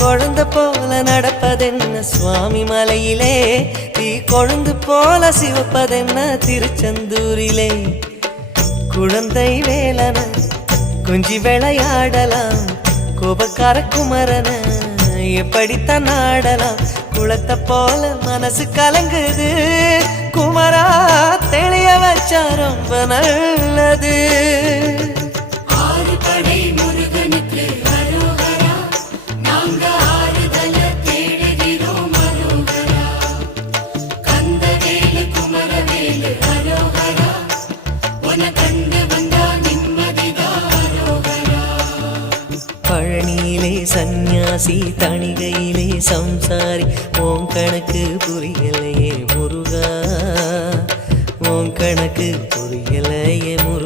குழந்தை போல நடப்பதென்ன சுவாமி மலையிலே, தீ கொழுந்து போல சிவப்பதென்ன திருச்செந்தூரிலே. குழந்தை வேலன கொஞ்சி விளையாடலாம், கோபக்கார குமரன எப்படித்தான் ஆடலாம். குளத்தை போல மனசு கலங்குது, குமரா தெளிய வச்சா ரொம்ப நல்லது. பழனியிலே சந்நியாசி, தணிகையிலே சம்சாரி, ஓம் கணக்கு புரியலையே முருகா, ஓம் கணக்கு புரியலையே முருகா.